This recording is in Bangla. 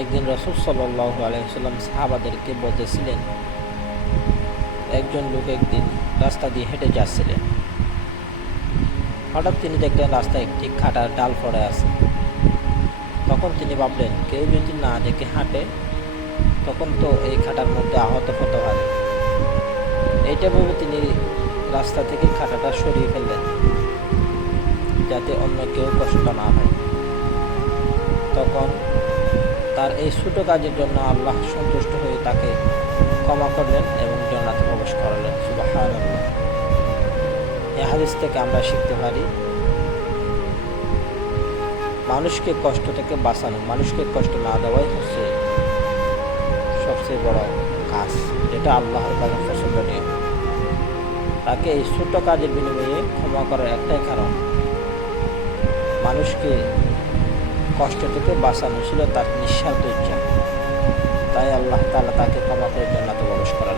একদিন রাসূল সাল্লাল্লাহু আলাইহি ওয়াসাল্লাম সাহাবাদেরকে বলতেছিলেন, একজন লোক একদিন রাস্তা দিয়ে হেঁটে যাচ্ছিলেন। হঠাৎ তিনি দেখলেন রাস্তায় একটি কাঁটার ডাল পড়ে আছে। তখন তিনি ভাবলেন, কেউ যদি না দেখে হাঁটে তখন তো এই কাঁটার মধ্যে আহত হতে পারে। এইটা ভেবে তিনি রাস্তা থেকে কাঁটাটা সরিয়ে ফেললেন, যাতে অন্য কেউ কষ্ট না হয়। তখন তার এই ছোট কাজের জন্য আল্লাহ সন্তুষ্ট হয়ে তাকে ক্ষমা করলেন এবং জান্নাতে প্রবেশ করালেন। সুবহানাল্লাহ। এই হাদিস থেকে আমরা শিখতে পারি, মানুষকে কষ্ট থেকে বাঁচানো, মানুষকে কষ্ট না দেওয়াই হচ্ছে সবচেয়ে বড় কাজ, যেটা আল্লাহর কাছে পছন্দনীয়। তাকে এই ছোট কাজের বিনিময়ে ক্ষমা করার একটাই কারণ, মানুষকে কষ্ট থেকে বাঁচানো ছিল তার নিঃস্বার্থ ইচ্ছা। তাই আল্লাহ তাআলা তাকে ক্ষমা করে জান্নাতে প্রবেশ করান।